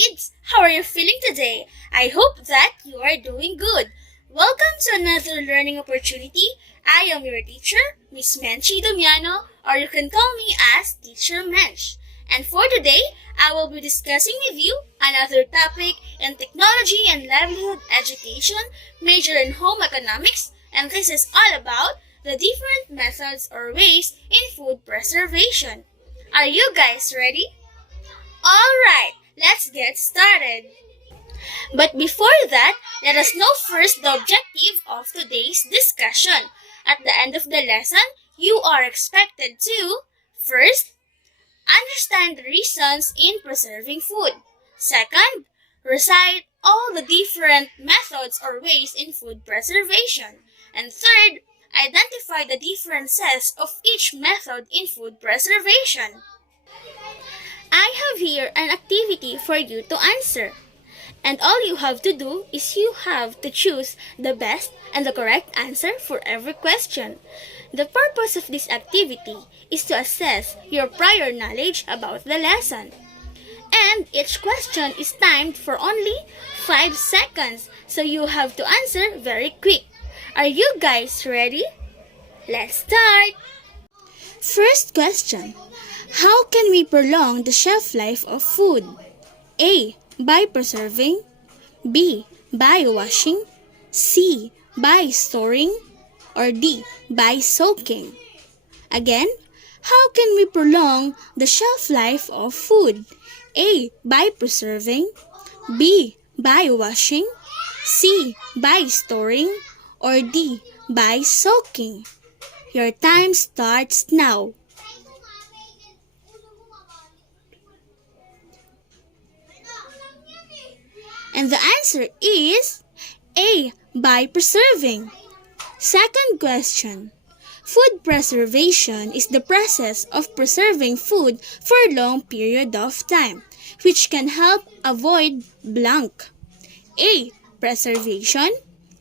kids! How are you feeling today? I hope that you are doing good. Welcome to another learning opportunity. I am your teacher, Miss Menchi Domiano, or you can call me as Teacher Mench. And for today, I will be discussing with you another topic in technology and livelihood education, major in home economics, and this is all about the different methods or ways in food preservation. Are you guys ready? Alright, let's get started. But before that, let us know first the objective of today's discussion. At the end of the lesson, you are expected to first, understand the reasons in preserving food. Second, recite all the different methods or ways in food preservation. And third, identify the differences of each method in food preservation. I have here an activity for you to answer. And all you have to do is you have to choose the best and the correct answer for every question. The purpose of this activity is to assess your prior knowledge about the lesson. And each question is timed for only 5 seconds, so you have to answer very quick. Are you guys ready? Let's start! First question. How can we prolong the shelf life of food? A. By preserving. B. By washing. C. By storing. Or D. By soaking. Again, how can we prolong the shelf life of food? A. By preserving. B. By washing. C. By storing. Or D. By soaking. Your time starts now. And the answer is A. By preserving. Second question. Food preservation is the process of preserving food for a long period of time, which can help avoid blank. A. Preservation.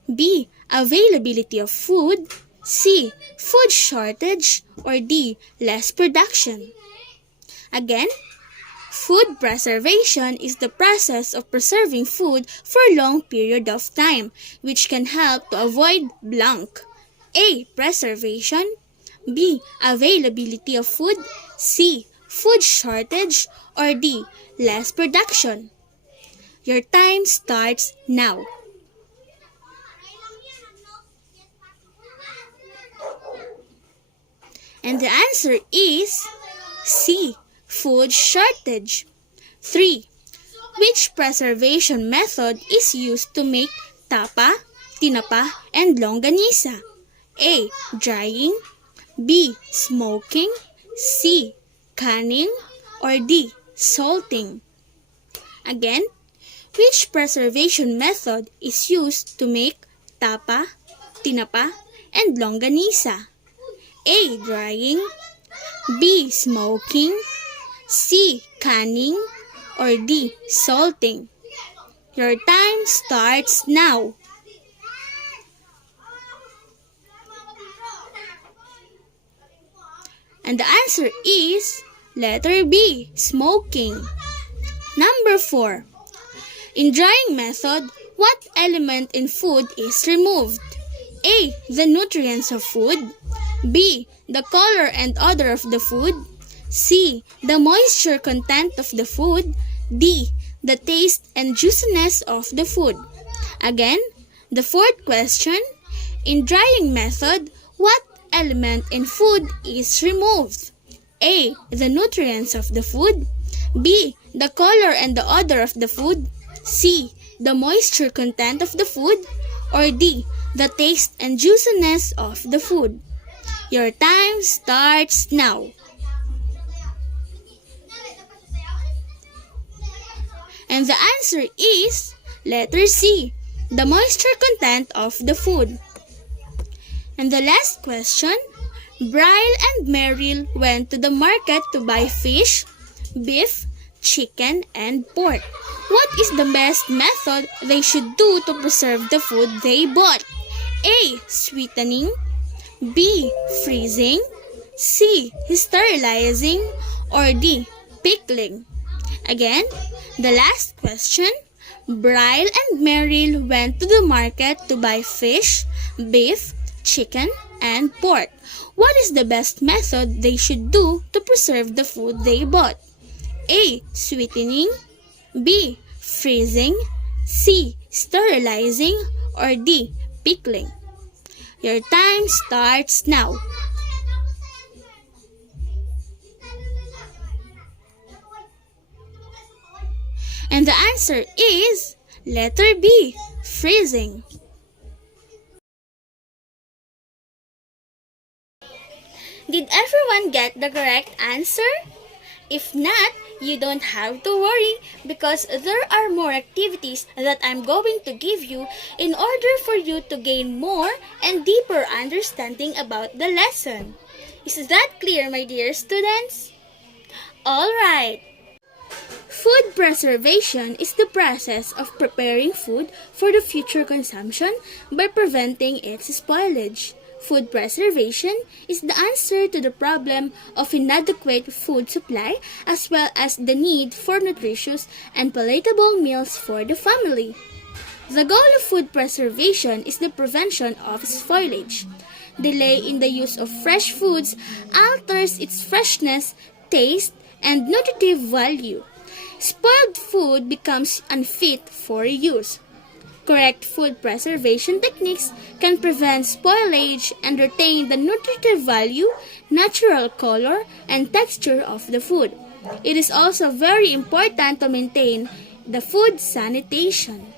B. Availability of food. C. Food shortage. Or D. Less production. Again, food preservation is the process of preserving food for a long period of time, which can help to avoid blank. A. Preservation. B. Availability of food. C. Food shortage. Or D. Less production. Your time starts now. And the answer is C. Food shortage. 3. Which preservation method is used to make tapa, tinapa, and longanisa? A. Drying. B. Smoking. C. Canning. Or D. Salting. Again, which preservation method is used to make tapa, tinapa, and longanisa? A. Drying. B. Smoking. C. Canning. Or D. Salting. Your time starts now. And the answer is letter B. Smoking. Number 4. In drying method, what element in food is removed? A. The nutrients of food. B. The color and odor of the food. C. The moisture content of the food. D. The taste and juiciness of the food. Again, the fourth question. In drying method, what element in food is removed? A. The nutrients of the food. B. The color and the odor of the food. C. The moisture content of the food. Or D. The taste and juiciness of the food. Your time starts now. And the answer is letter C. The moisture content of the food. And the last question. Brian and Meryl went to the market to buy fish, beef, chicken, and pork. What is the best method they should do to preserve the food they bought? A. Sweetening. B. Freezing. C. Sterilizing. Or D. Pickling. Again, the last question. Bryle and Meryl went to the market to buy fish, beef, chicken, and pork. What is the best method they should do to preserve the food they bought? A. Sweetening, B. Freezing, C. Sterilizing, or D. Pickling. Your time starts now. And the answer is letter B, freezing. Did everyone get the correct answer? If not, you don't have to worry because there are more activities that I'm going to give you in order for you to gain more and deeper understanding about the lesson. Is that clear, my dear students? Alright. Food preservation is the process of preparing food for the future consumption by preventing its spoilage. Food preservation is the answer to the problem of inadequate food supply as well as the need for nutritious and palatable meals for the family. The goal of food preservation is the prevention of spoilage. Delay in the use of fresh foods alters its freshness, taste, and nutritive value. Spoiled food becomes unfit for use. Correct food preservation techniques can prevent spoilage and retain the nutritive value, natural color, and texture of the food. It is also very important to maintain the food sanitation.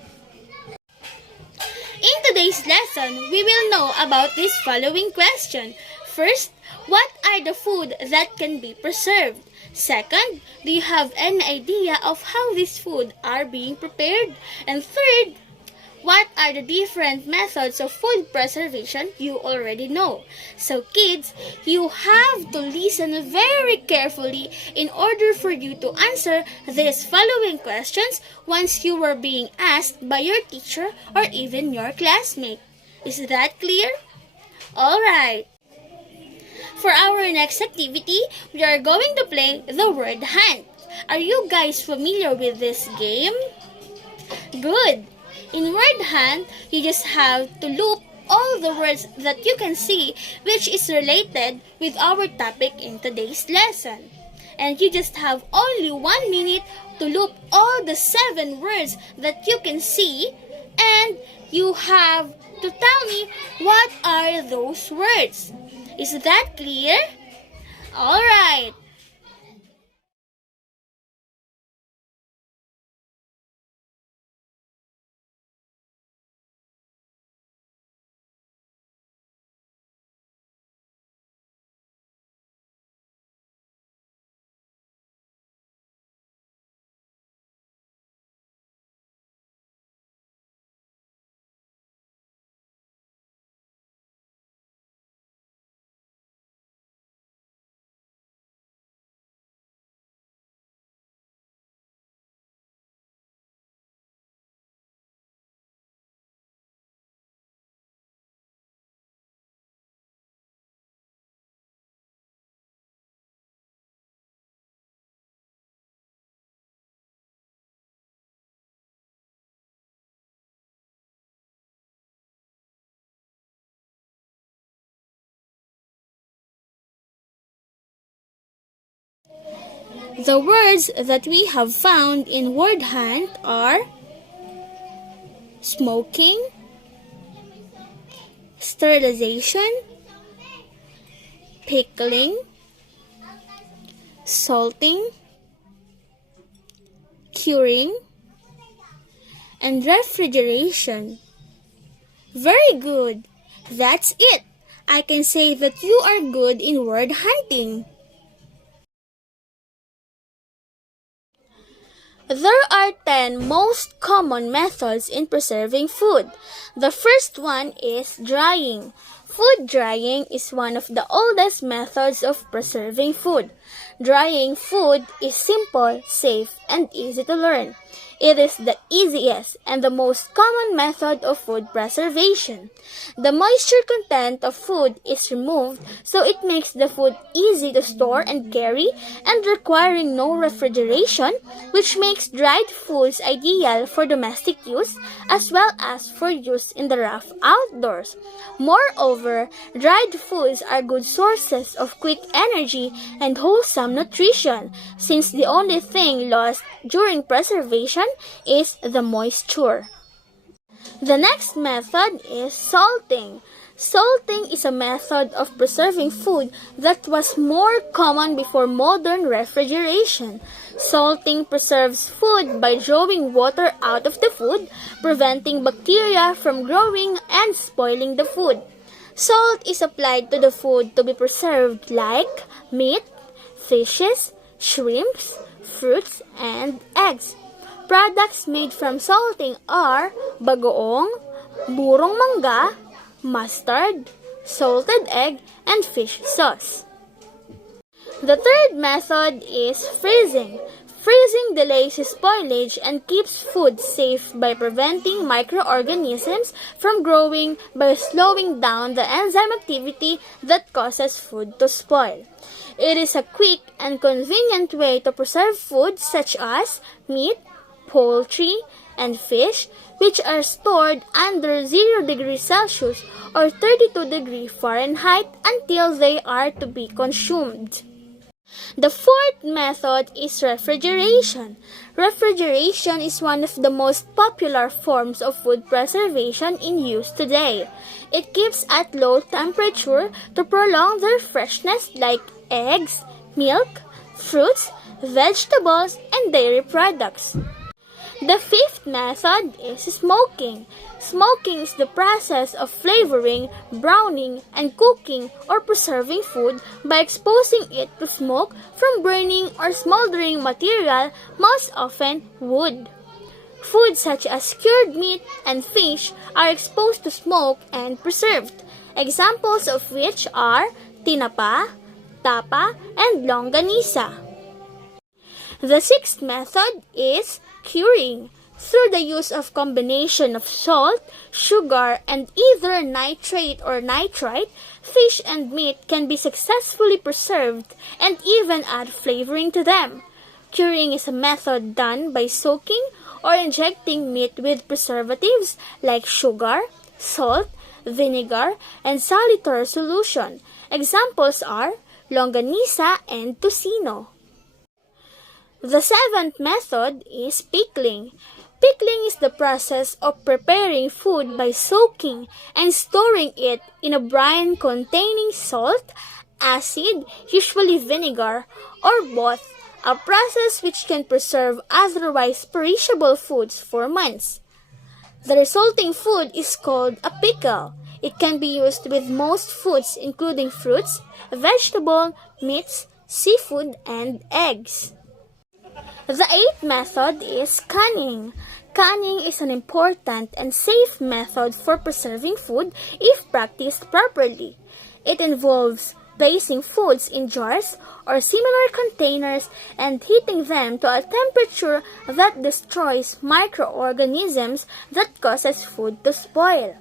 In today's lesson, we will know about this following question. First, what are the food that can be preserved? Second, do you have any idea of how these food are being prepared? And third, what are the different methods of food preservation you already know? So kids, you have to listen very carefully in order for you to answer these following questions once you were being asked by your teacher or even your classmate. Is that clear? Alright. For our next activity, we are going to play the word hunt. Are you guys familiar with this game? Good! In word hunt, you just have to loop all the words that you can see which is related with our topic in today's lesson. And you just have only 1 minute to loop all the 7 words that you can see, and you have to tell me what are those words. Is that clear? Alright. The words that we have found in word hunt are smoking, sterilization, pickling, salting, curing, and refrigeration. Very good. That's it. I can say that you are good in word hunting. There are 10 most common methods in preserving food. The first one is drying. Food drying is one of the oldest methods of preserving food. Drying food is simple, safe, and easy to learn. It is the easiest and the most common method of food preservation. The moisture content of food is removed so it makes the food easy to store and carry and requiring no refrigeration, which makes dried foods ideal for domestic use as well as for use in the rough outdoors. Moreover, dried foods are good sources of quick energy and wholesome nutrition, since the only thing lost during preservation is the moisture. The next method is salting. Salting is a method of preserving food that was more common before modern refrigeration. Salting preserves food by drawing water out of the food, preventing bacteria from growing and spoiling the food. Salt is applied to the food to be preserved like meat, fishes, shrimps, fruits, and eggs. Products made from salting are bagoong, burong mangga, mustard, salted egg, and fish sauce. The third method is freezing. Freezing delays spoilage and keeps food safe by preventing microorganisms from growing by slowing down the enzyme activity that causes food to spoil. It is a quick and convenient way to preserve food such as meat, poultry, and fish, which are stored under 0 degrees Celsius or 32 degrees Fahrenheit until they are to be consumed. The fourth method is refrigeration. Refrigeration is one of the most popular forms of food preservation in use today. It keeps at low temperature to prolong their freshness like eggs, milk, fruits, vegetables, and dairy products. The fifth method is smoking. Smoking is the process of flavoring, browning, and cooking or preserving food by exposing it to smoke from burning or smoldering material, most often wood. Foods such as cured meat and fish are exposed to smoke and preserved, examples of which are tinapa, tapa, and longanisa. The sixth method is curing. Through the use of combination of salt, sugar, and either nitrate or nitrite, fish and meat can be successfully preserved and even add flavoring to them. Curing is a method done by soaking or injecting meat with preservatives like sugar, salt, vinegar, and saltwater solution. Examples are longanisa and tocino. The seventh method is pickling. Pickling is the process of preparing food by soaking and storing it in a brine containing salt, acid, usually vinegar, or both, a process which can preserve otherwise perishable foods for months. The resulting food is called a pickle. It can be used with most foods including fruits, vegetables, meats, seafood, and eggs. The eighth method is canning. Canning is an important and safe method for preserving food if practiced properly. It involves placing foods in jars or similar containers and heating them to a temperature that destroys microorganisms that causes food to spoil.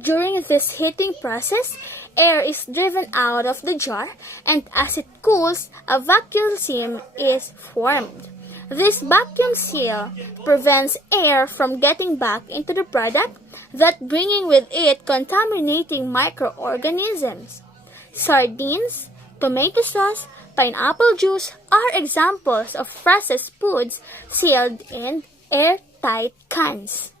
During this heating process, air is driven out of the jar, and as it cools, a vacuum seal is formed. This vacuum seal prevents air from getting back into the product, that bringing with it contaminating microorganisms. Sardines, tomato sauce, pineapple juice are examples of processed foods sealed in airtight cans.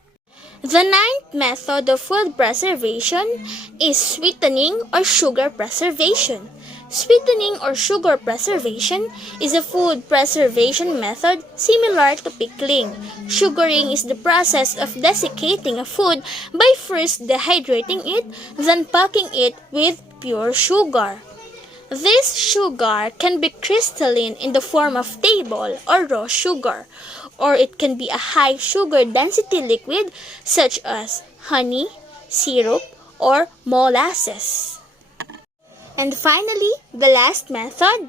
The ninth method of food preservation is sweetening or sugar preservation. Sweetening or sugar preservation is a food preservation method similar to pickling. Sugaring is the process of desiccating a food by first dehydrating it, then packing it with pure sugar. This sugar can be crystalline in the form of table or raw sugar, or it can be a high sugar density liquid such as honey, syrup, or molasses. And finally, the last method,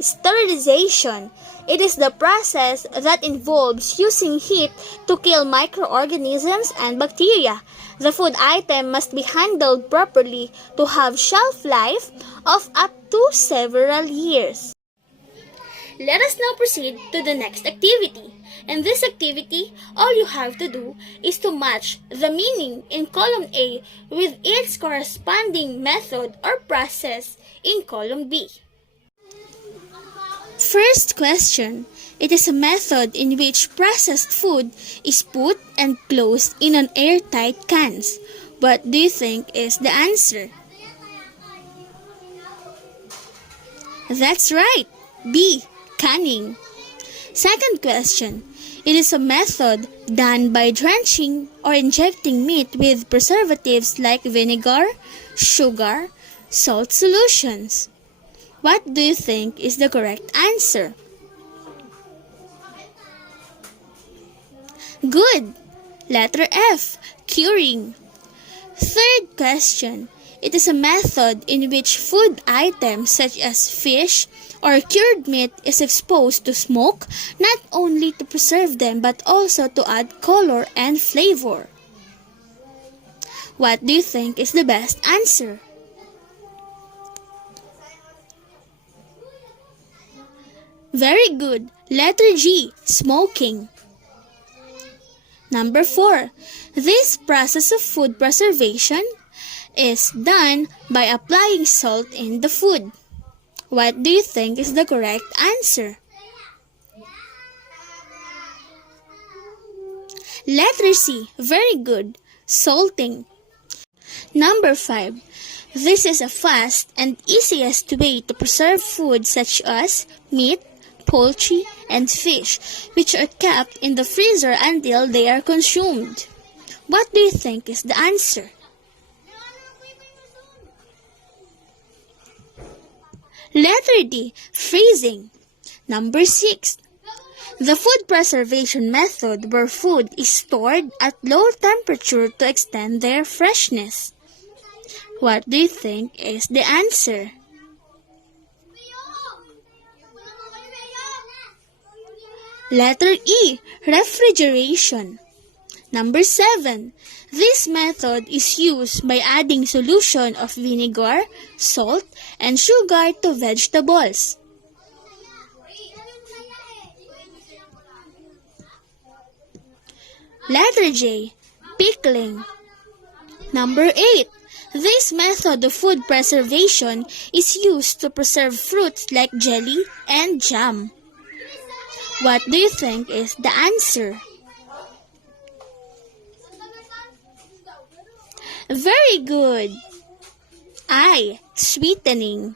Sterilization. It is the process that involves using heat to kill microorganisms and bacteria. The food item must be handled properly to have shelf life of up to several years. Let us now proceed to the next activity. In this activity, all you have to do is to match the meaning in column A with its corresponding method or process in column B. First question. It is a method in which processed food is put and closed in an airtight cans. What do you think is the answer? That's right. B. Canning. Second question. It is a method done by drenching or injecting meat with preservatives like vinegar, sugar, salt solutions. What do you think is the correct answer? Good! Letter F. Curing. Third question. It is a method in which food items such as fish or cured meat is exposed to smoke not only to preserve them but also to add color and flavor. What do you think is the best answer? Very good. Letter G. Smoking. Number 4. This process of food preservation is done by applying salt in the food. What do you think is the correct answer? Letter C. Very good. Salting. Number 5. This is a fast and easiest way to preserve food such as meat, poultry, and fish, which are kept in the freezer until they are consumed. What do you think is the answer? Letter D. Freezing. Number 6. The food preservation method where food is stored at low temperature to extend their freshness. What do you think is the answer? Letter E. Refrigeration. Number 7. This method is used by adding solution of vinegar, salt, and sugar to vegetables. Letter J. Pickling. Number 8. This method of food preservation is used to preserve fruits like jelly and jam. What do you think is the answer? Very good. I. Sweetening.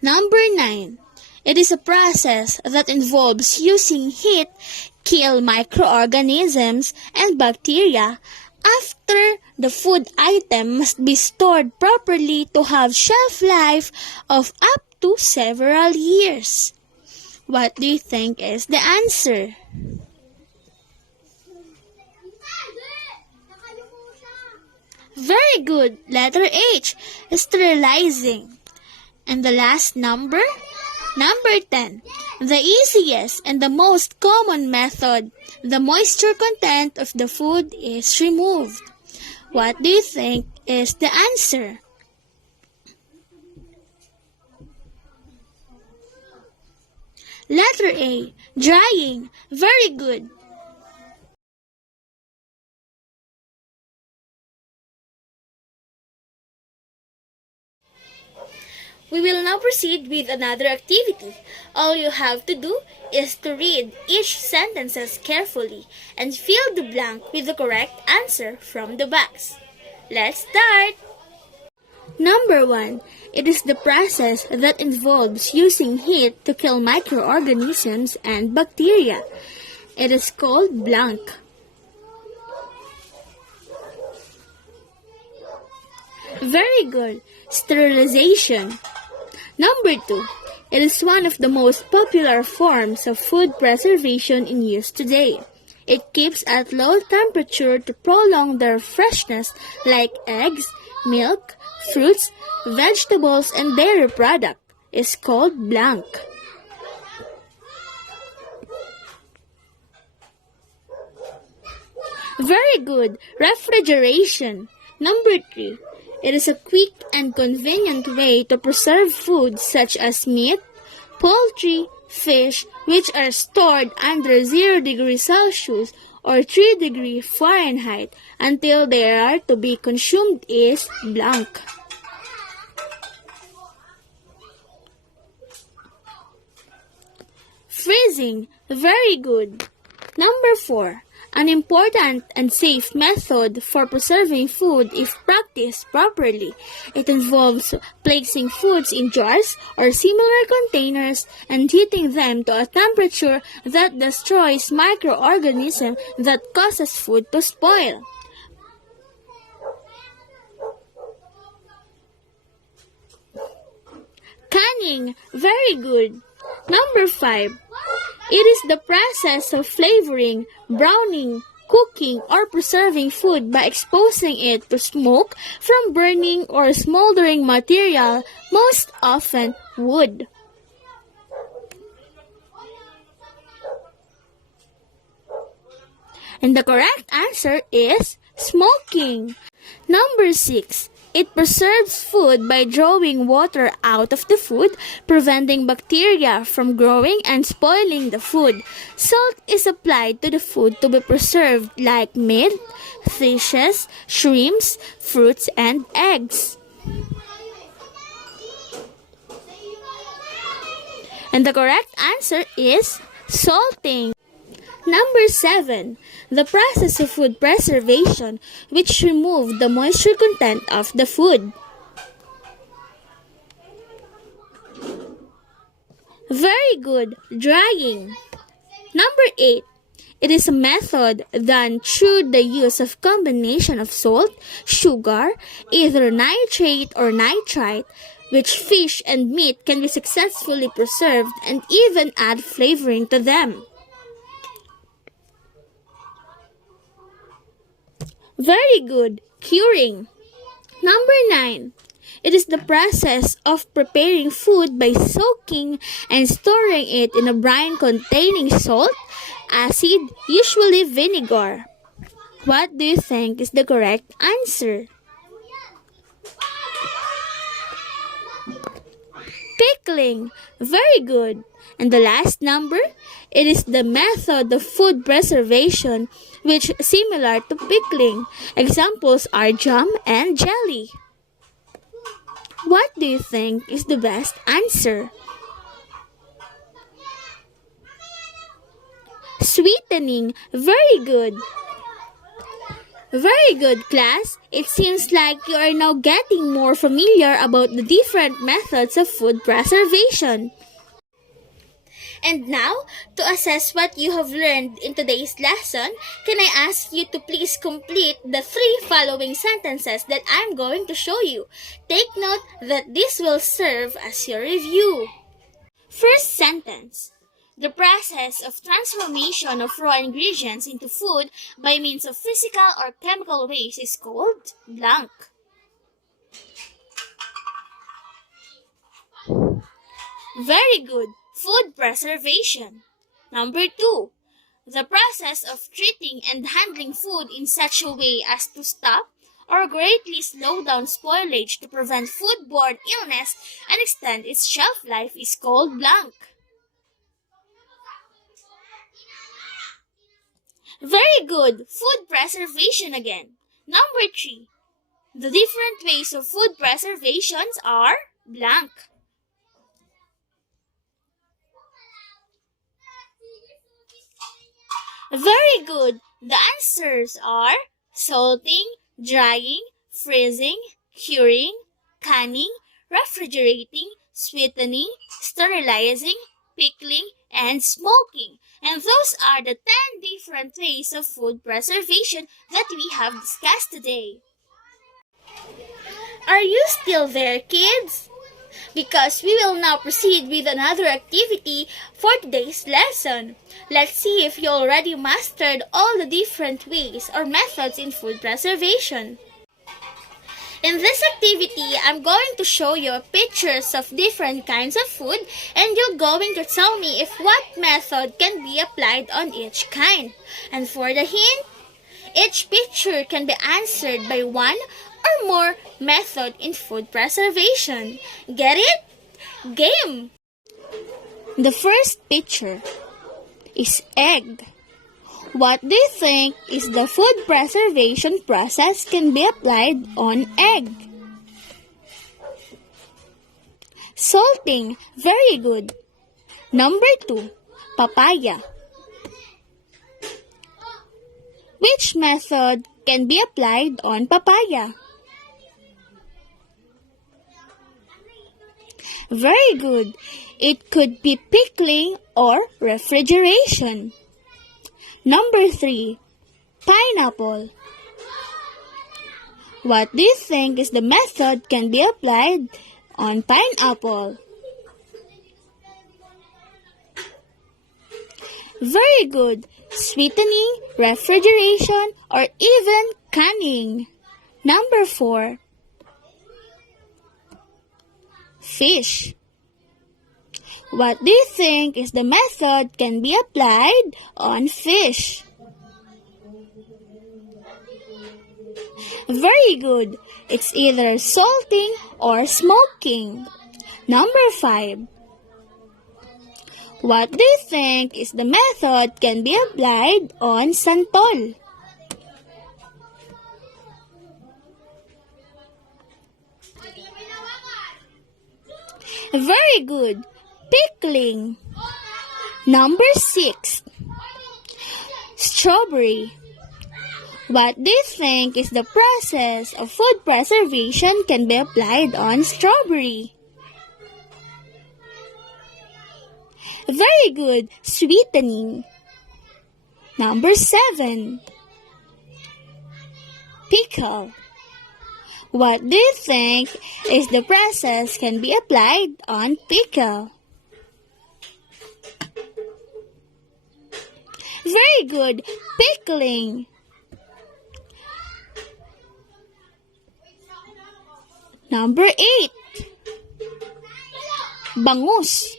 Number 9. It is a process that involves using heat kill microorganisms and bacteria after the food item must be stored properly to have shelf life of up to several years. What do you think is the answer? Very good. Letter H. Sterilizing. And the last number? Number 10. The easiest and the most common method. The moisture content of the food is removed. What do you think is the answer? Letter A. Drying. Very good. We will now proceed with another activity. All you have to do is to read each sentences carefully and fill the blank with the correct answer from the box. Let's start! Number 1. It is the process that involves using heat to kill microorganisms and bacteria. It is called blank. Very good. Sterilization. Number 2. It is one of the most popular forms of food preservation in use today. It keeps at low temperature to prolong their freshness like eggs, milk, fruits, vegetables, and dairy products. is called blank. Very good. Refrigeration. Number 3. It is a quick and convenient way to preserve food such as meat, poultry, fish, which are stored under 0 degrees Celsius or 3 degrees Fahrenheit until they are to be consumed is blank. Freezing. Very good. Number 4. An important and safe method for preserving food if practiced properly. It involves placing foods in jars or similar containers and heating them to a temperature that destroys microorganisms that causes food to spoil. Canning. Very good. Number 5. It is the process of flavoring, browning, cooking, or preserving food by exposing it to smoke from burning or smoldering material, most often wood. And the correct answer is smoking. Number 6. It preserves food by drawing water out of the food, preventing bacteria from growing and spoiling the food. Salt is applied to the food to be preserved like meat, fishes, shrimps, fruits, and eggs. And the correct answer is salting. Number 7. The process of food preservation, which removes the moisture content of the food. Very good. Drying. Number 8. It is a method done through the use of combination of salt, sugar, either nitrate or nitrite, which fish and meat can be successfully preserved and even add flavoring to them. Very good. Curing. Number 9. It is the process of preparing food by soaking and storing it in a brine containing salt, acid, usually vinegar. What do you think is the correct answer? Pickling. Very good. And the last number, it is the method of food preservation which is similar to pickling. Examples are jam and jelly. What do you think is the best answer? Sweetening. Very good. Very good, class. It seems like you are now getting more familiar about the different methods of food preservation. And now, to assess what you have learned in today's lesson, can I ask you to please complete the 3 following sentences that I'm going to show you. Take note that this will serve as your review. First sentence. The process of transformation of raw ingredients into food by means of physical or chemical ways is called blank. Very good. Food preservation. Number 2. The process of treating and handling food in such a way as to stop or greatly slow down spoilage to prevent foodborne illness and extend its shelf life is called blank. Very good. Food preservation again. Number 3. The different ways of food preservations are blank. Very good. The answers are salting, drying, freezing, curing, canning, refrigerating, sweetening, sterilizing, pickling, and smoking. And those are the 10 different ways of food preservation that we have discussed today. Are you still there, kids? Because we will now proceed with another activity for today's lesson. Let's see if you already mastered all the different ways or methods in food preservation. In this activity, I'm going to show you pictures of different kinds of food and you're going to tell me if what method can be applied on each kind. And for the hint, each picture can be answered by one or more method in food preservation. Get it? Game! The first picture is egg. What do you think is the food preservation process can be applied on egg? Salting. Very good. Number 2, papaya. Which method can be applied on papaya? Very good. It could be pickling or refrigeration. Number 3, pineapple. What do you think is the method can be applied on pineapple? Very good. Sweetening, refrigeration, or even canning. Number 4, fish. What do you think is the method can be applied on fish? Very good. It's either salting or smoking. Number 5. What do you think is the method can be applied on santol? Very good. Pickling. Number 6. Strawberry. What do you think is the process of food preservation can be applied on strawberry? Very good. Sweetening. Number 7. Pickle. What do you think is the process can be applied on pickle? Very good. Pickling. Number 8. Bangus.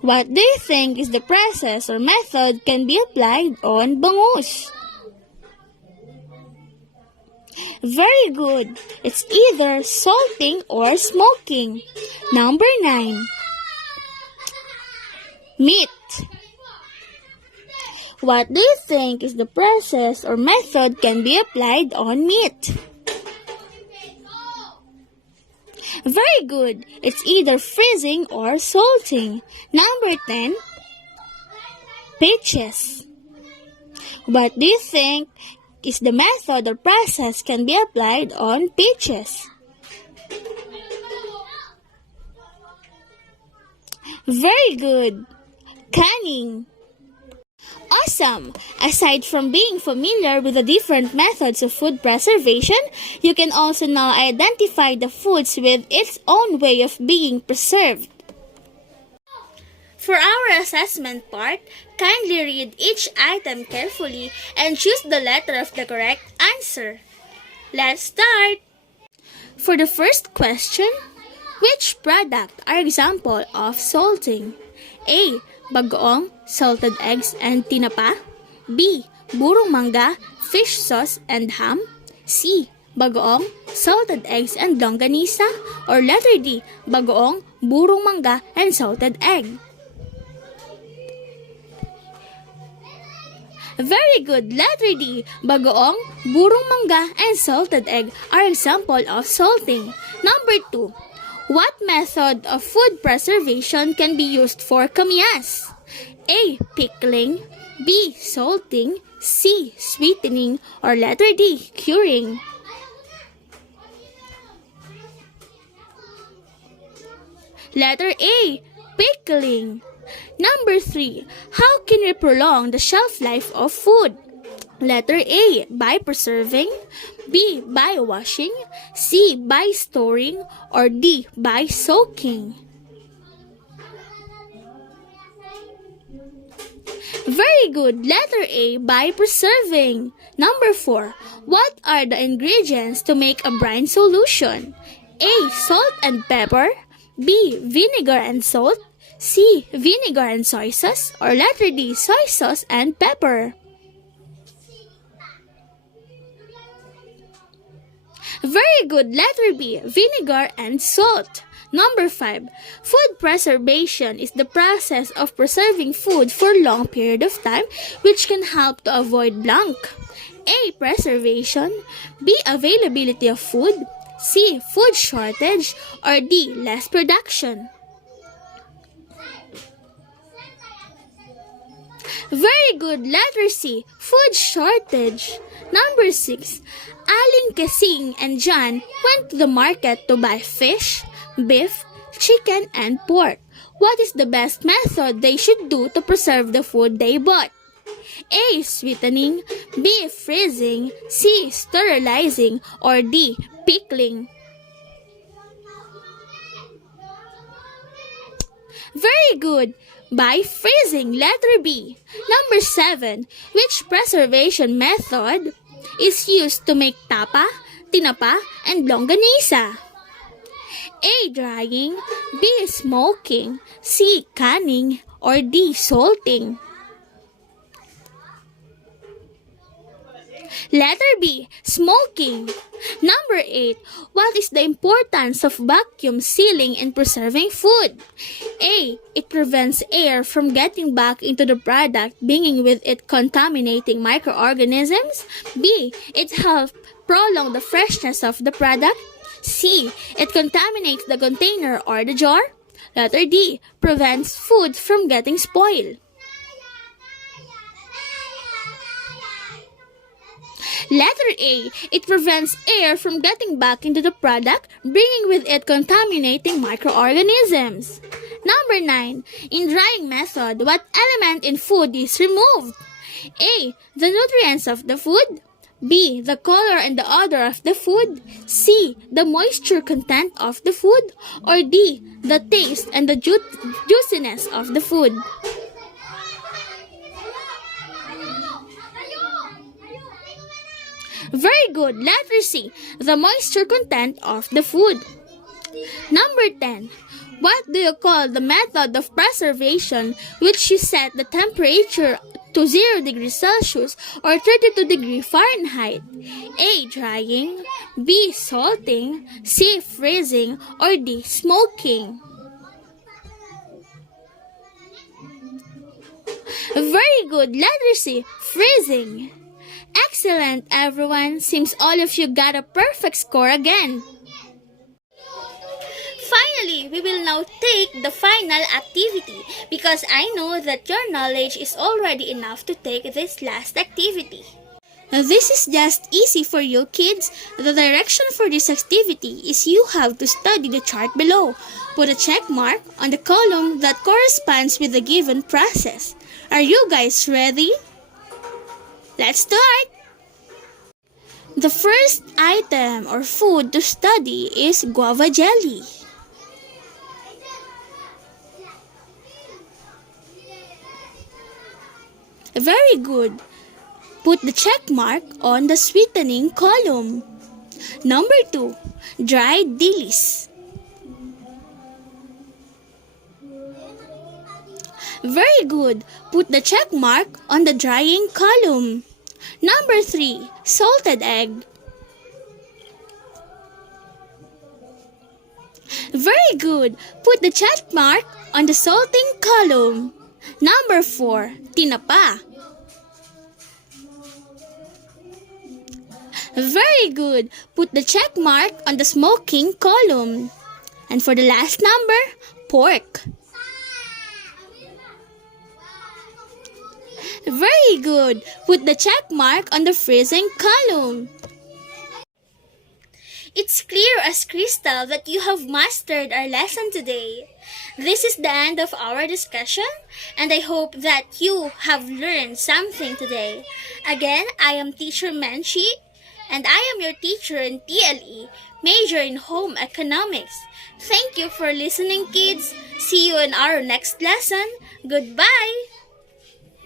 What do you think is the process or method can be applied on bangus? Very good. It's either salting or smoking. Number 9. Meat. What do you think is the process or method can be applied on meat? Very good. It's either freezing or salting. Number 10. Peaches. What do you think is the method or process can be applied on peaches? Very good. Canning. Awesome! Aside from being familiar with the different methods of food preservation, you can also now identify the foods with its own way of being preserved. For our assessment part, kindly read each item carefully and choose the letter of the correct answer. Let's start! For the first question, which product are example of salting? A. Bagoong, salted eggs and tinapa. B. Burong mangga, fish sauce and ham. C. Bagoong, salted eggs and longganisa. Or letter D. Bagoong, burong mangga and salted egg. Very good. Letter D. Bagoong, burong mangga and salted egg are example of salting. Number 2. What method of food preservation can be used for kamyas? A. Pickling. B. Salting. C. Sweetening. Or letter D. Curing. Letter A. Pickling. Number 3. How can we prolong the shelf life of food? Letter A. By preserving. B. By washing. C. By storing. Or D. By soaking. Very good. Letter A, by preserving. Number 4. What are the ingredients to make a brine solution? A. Salt and pepper. B. Vinegar and salt. C. Vinegar and soy sauce. Or letter D. Soy sauce and pepper. Very good. Letter B. Vinegar and salt. Number 5. Food preservation is the process of preserving food for a long period of time which can help to avoid blank. A. Preservation. B. Availability of food. C. Food shortage. Or D. Less production. Very good. Letter C. Food shortage. Number 6. Aling, Kesing, and John went to the market to buy fish, beef, chicken, and pork. What is the best method they should do to preserve the food they bought? A. Sweetening. B. Freezing. C. Sterilizing. Or D. Pickling. Very good. By freezing. Letter B. Number 7. Which preservation method is used to make tapa, tinapa, and longganisa? A. Drying. B. Smoking. C. Canning. Or D. Salting. Letter B. Smoking. Number 8. What is the importance of vacuum sealing in preserving food? A. It prevents air from getting back into the product, bringing with it contaminating microorganisms. B. It helps prolong the freshness of the product. C. It contaminates the container or the jar. Letter D. Prevents food from getting spoiled. Letter A. It prevents air from getting back into the product, bringing with it contaminating microorganisms. Number 9. In drying method, what element in food is removed? A. The nutrients of the food. B. The color and the odor of the food. C. The moisture content of the food. Or D. The taste and the juiciness of the food. Very good. Letter C. The moisture content of the food. Number 10. What do you call the method of preservation which you set the temperature to 0 degrees Celsius or 32 degrees Fahrenheit? A. Drying. B. Salting. C. Freezing. Or D. Smoking. Very good. Letter C. Freezing. Excellent, everyone. Seems all of you got a perfect score again. Finally, we will now take the final activity because I know that your knowledge is already enough to take this last activity. This is just easy for you kids. The direction for this activity is you have to study the chart below. Put a check mark on the column that corresponds with the given process. Are you guys ready? Let's start! The first item or food to study is guava jelly. Very good. Put the check mark on the sweetening column. Number 2, dried dilis. Very good. Put the check mark on the drying column. Number 3, salted egg. Very good. Put the check mark on the salting column. Number 4, tinapa. Very good. Put the check mark on the smoking column. And for the last number, pork. Very good. Put the check mark on the freezing column. It's clear as crystal that you have mastered our lesson today. This is the end of our discussion, and I hope that you have learned something today. Again, I am Teacher Menchi, and I am your teacher in TLE, major in Home Economics. Thank you for listening, kids. See you in our next lesson. Goodbye!